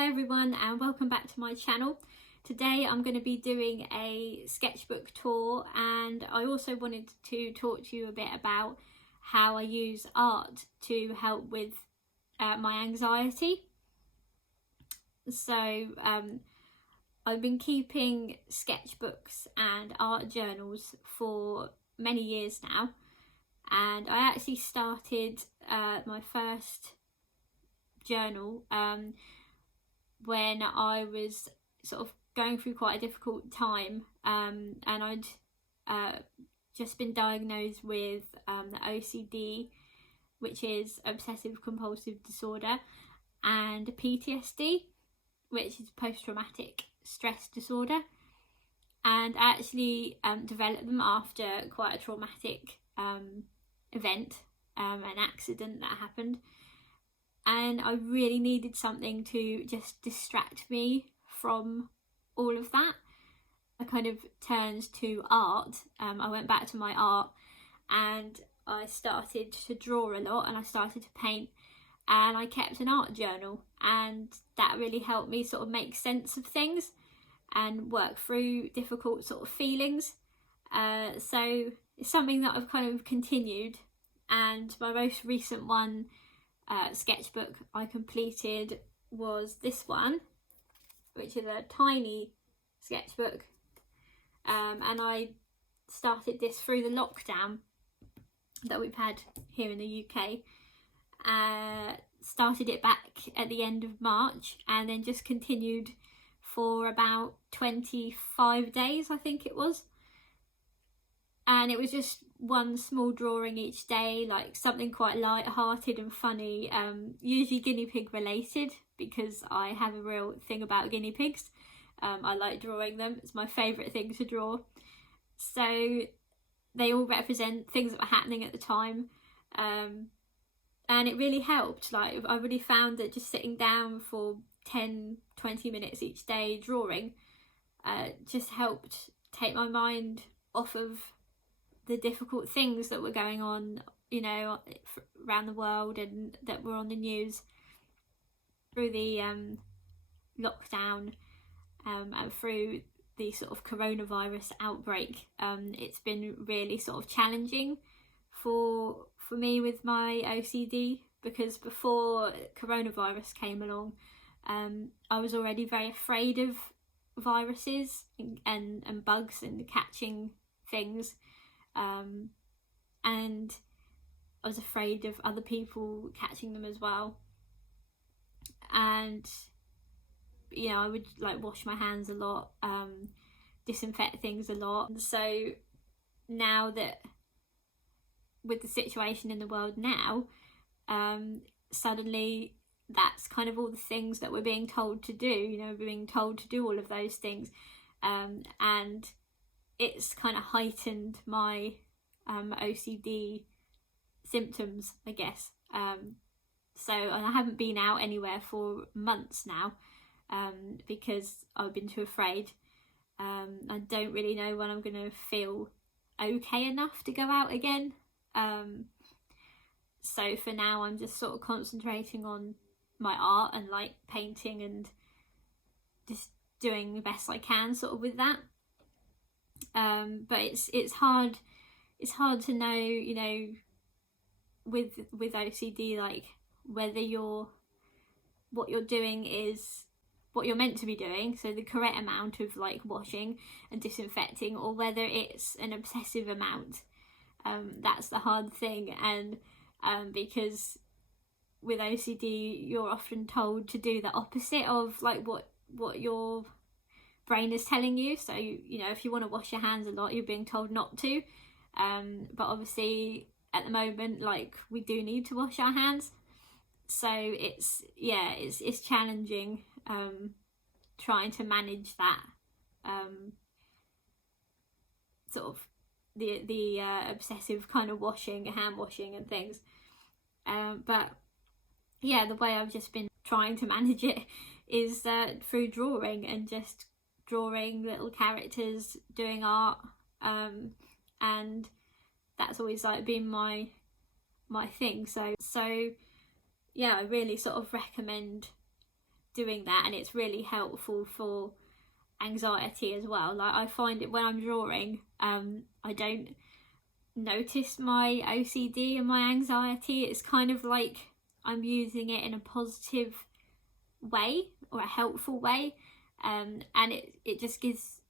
Hi everyone and welcome back to my channel. Today I'm going to be doing a sketchbook tour, and I also wanted to talk to you a bit about how I use art to help with my anxiety. So I've been keeping sketchbooks and art journals for many years now, and I actually started my first journal when I was sort of going through quite a difficult time, and I'd just been diagnosed with the OCD, which is obsessive compulsive disorder, and PTSD, which is post-traumatic stress disorder. And I actually developed them after quite a traumatic event, an accident that happened. And I really needed something to just distract me from all of that. I kind of turned to art. I went back to my art and I started to draw a lot, and I started to paint, and I kept an art journal, and that really helped me sort of make sense of things and work through difficult sort of feelings. So it's something that I've kind of continued, and my most recent one sketchbook I completed was this one, which is a tiny sketchbook, and I started this through the lockdown that we've had here in the UK. Started it back at the end of March and then just continued for about 25 days, I think it was. And it was just one small drawing each day, like something quite light-hearted and funny, usually guinea pig related, because I have a real thing about guinea pigs. I like drawing them, it's my favourite thing to draw. So they all represent things that were happening at the time, and it really helped. Like, I really found that just sitting down for 10-20 minutes each day drawing just helped take my mind off of the difficult things that were going on, you know, around the world and that were on the news through the lockdown and through the sort of coronavirus outbreak. It's been really sort of challenging for me with my OCD, because before coronavirus came along, I was already very afraid of viruses and bugs and catching things. And I was afraid of other people catching them as well, and you know, I would like wash my hands a lot, disinfect things a lot. So now that with the situation in the world now, suddenly that's kind of all the things that we're being told to do, you know, we're being told to do all of those things, and it's kind of heightened my OCD symptoms, I guess. So, and I haven't been out anywhere for months now, because I've been too afraid. I don't really know when I'm going to feel okay enough to go out again. So for now I'm just sort of concentrating on my art and like painting and just doing the best I can sort of with that. But it's hard to know, you know, with OCD, like whether what you're doing is what you're meant to be doing, so the correct amount of like washing and disinfecting, or whether it's an obsessive amount. That's the hard thing, and because with OCD you're often told to do the opposite of like what your brain is telling you. So you know, if you want to wash your hands a lot, you're being told not to, but obviously at the moment, like, we do need to wash our hands. So it's challenging trying to manage that sort of the obsessive kind of washing, hand washing and things, but yeah, the way I've just been trying to manage it is through drawing, and just drawing little characters, doing art, and that's always like been my thing. So yeah, I really sort of recommend doing that, and it's really helpful for anxiety as well. Like, I find it when I'm drawing, I don't notice my OCD and my anxiety. It's kind of like I'm using it in a positive way or a helpful way, and it just gives,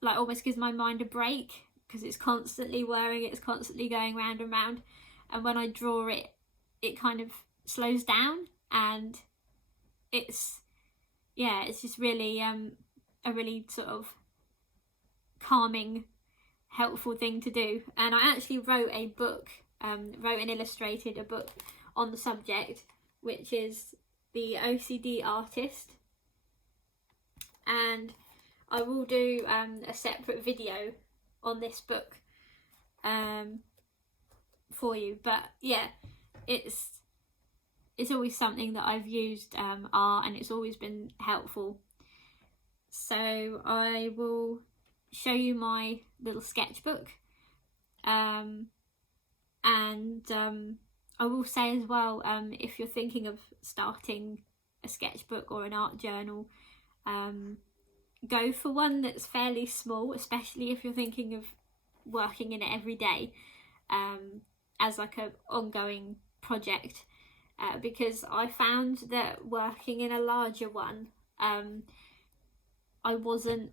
like, almost gives my mind a break, because it's constantly whirring, it's constantly going round and round, and when I draw it, it kind of slows down, and it's just really a really sort of calming, helpful thing to do. And I actually wrote a book, wrote and illustrated a book on the subject, which is The OCD Artist, and I will do a separate video on this book for you. But yeah, it's always something that I've used art, and it's always been helpful. So I will show you my little sketchbook, and I will say as well, if you're thinking of starting a sketchbook or an art journal, go for one that's fairly small, especially if you're thinking of working in it every day, as like an ongoing project, because I found that working in a larger one, I wasn't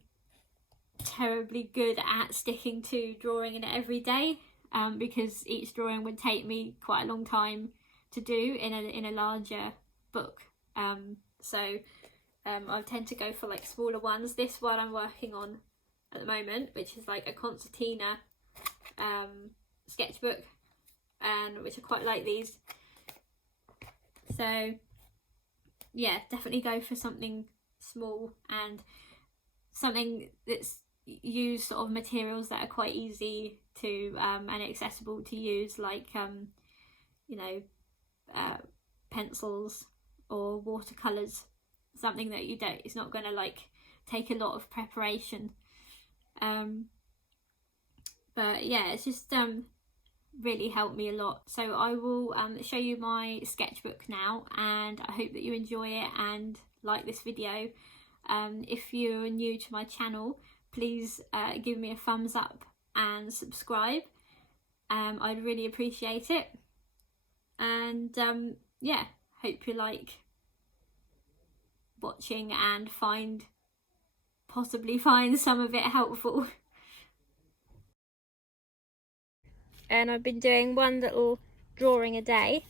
terribly good at sticking to drawing in it every day, because each drawing would take me quite a long time to do in a larger book. So I tend to go for like smaller ones. This one I'm working on at the moment, which is like a concertina sketchbook, and which I quite like these. So yeah, definitely go for something small and something that's use sort of materials that are quite easy to and accessible to use, like you know, pencils or watercolors, something that it's not going to like take a lot of preparation. But yeah, it's just really helped me a lot. So I will show you my sketchbook now, and I hope that you enjoy it and like this video. If you're new to my channel, please give me a thumbs up and subscribe. I'd really appreciate it. And yeah, hope you like watching and possibly find some of it helpful. And I've been doing one little drawing a day,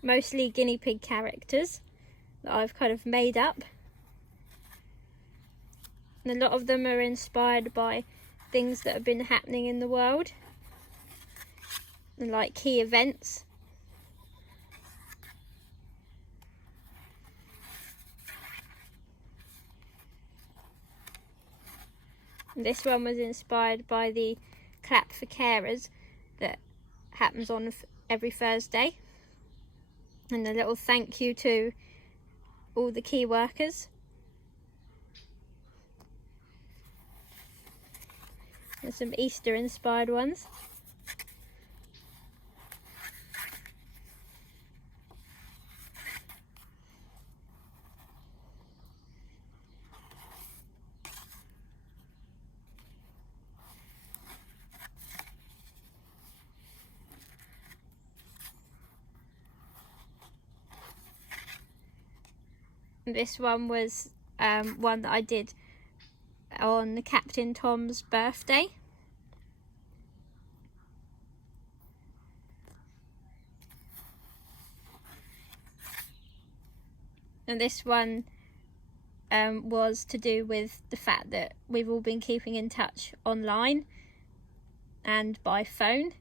mostly guinea pig characters that I've kind of made up. And a lot of them are inspired by things that have been happening in the world, and like key events. And this one was inspired by the Clap for Carers that happens on every Thursday, and a little thank you to all the key workers. And some Easter inspired ones. This one was one that I did on Captain Tom's birthday. And this one was to do with the fact that we've all been keeping in touch online and by phone.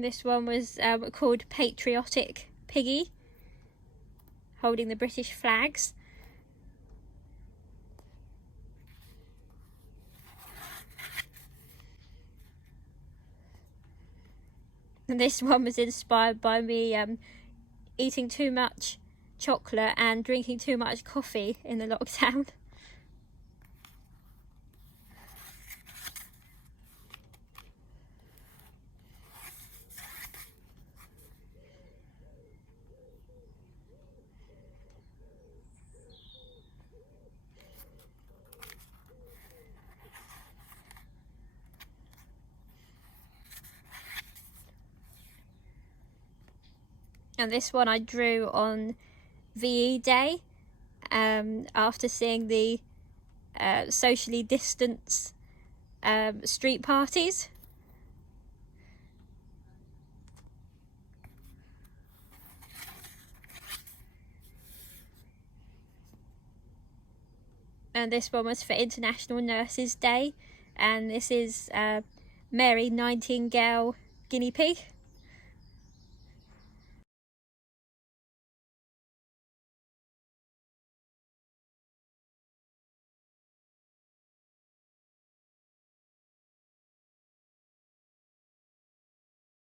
This one was called Patriotic Piggy, holding the British flags. And this one was inspired by me eating too much chocolate and drinking too much coffee in the lockdown. And this one I drew on VE Day, after seeing the socially distanced street parties. And this one was for International Nurses Day, and this is Mary Nightingale guinea pig.